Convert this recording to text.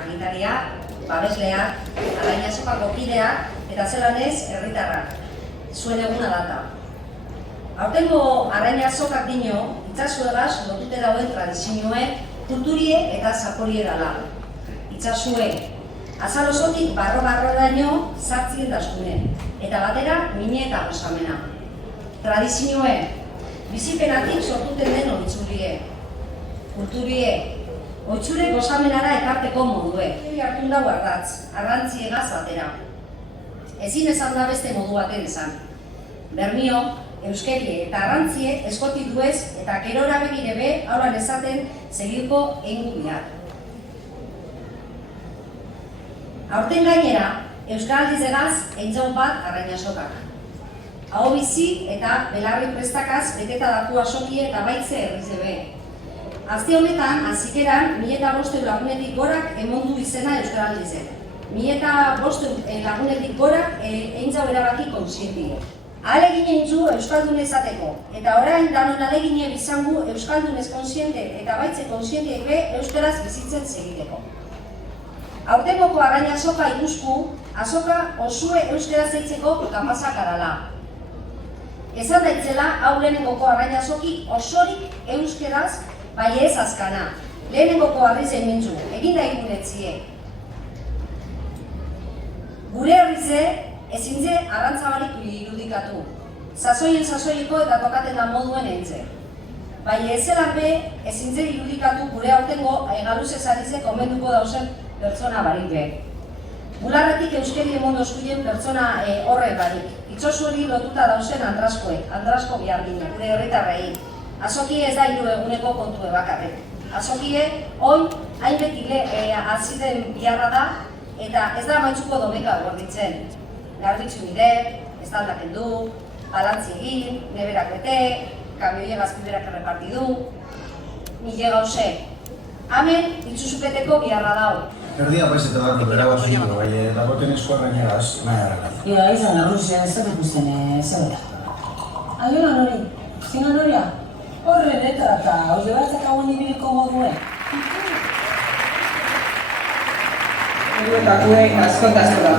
agintariak, babesleak, Arrain Azokako kideak eta zelan ez herritarrak. Zuen eguna data. Aurtengo Arrain Azokak dino, itzazuegaz lotute dauen tradizioe, kulturie eta zaporie dala. Itzazue, azal osotik barro-barro daño sartzien dazkune, eta batera mine eta gozamena. Tradizioe, bizipenatik sortuten den oitzurie. Kulturie, oitzure gozamenara ekarteko modue. Hartun dago ardatz, arrantziegaz batera. Ezin esan da beste modu baten esan. Bermio, euskerie eta arrantzie eskoti duez eta gerora begire be hauran esaten segirko eingu bihar. Aurten gainera, Euskal Aldizegaz entzau bat Arrain Azokak. Aho bizi eta belarri prestakaz beteta datu asokie eta baitze herrizebe. Azte honetan, azikeran, 1.500 lagunetik gorak emondu izena Euskal Aldizek. 1.500 lagunetik gorak eintzau erabaki konsientie. Ahalegin eintzu Euskaldun ezateko, eta orain danon ahalegine bizangu Euskaldunez konsiente eta baitze konsientiek be euskaraz bizitzen segiteko. Aurtengoko Arrain Azoka ikusku, azoka osue euskaraz eitzeko kapazak adala. Ezan daitzela, hau lehenengoko Arrain Azokik osorik euskeraz, bai ez azkana. Lehenengoko harriz emintzu, eginda egunetzie. Gure herrize, ezintze arrantzabarik irudikatu. Sasoiko eta tokaten da moduen entze. Bai ezelan be, ezintze irudikatu gure aurtengo galuzez arize komenduko dauzen pertsona barik be. Bularretik euskeri emondo eskuien pertsona horre barik. Itzozu hori lotuta dauzen Andrasko bihardina, gure herritarrei. Azokie ez da hiru eguneko kontue bakarrik. Azokie, oin, hainbetik aziden biharra da, eta ez da maitzuko domeka gorditzen. Garbitzu bide, estaldaken du, balantzi egin, neberak bete, kamioie gazpiberak errepartidu, nile gauze. Hemen, itzuzupeteko biharra dau. Erdia paizeta bat erabaziko, bai, dagoten eskuarra negaz, nahi harrela. Ia, izan arruzia, ez dut ikusten zebera. Aiona nori, zina noria? Horren eta hauze batzak hauen ibiliko moduen. Eta kuek askotazko da.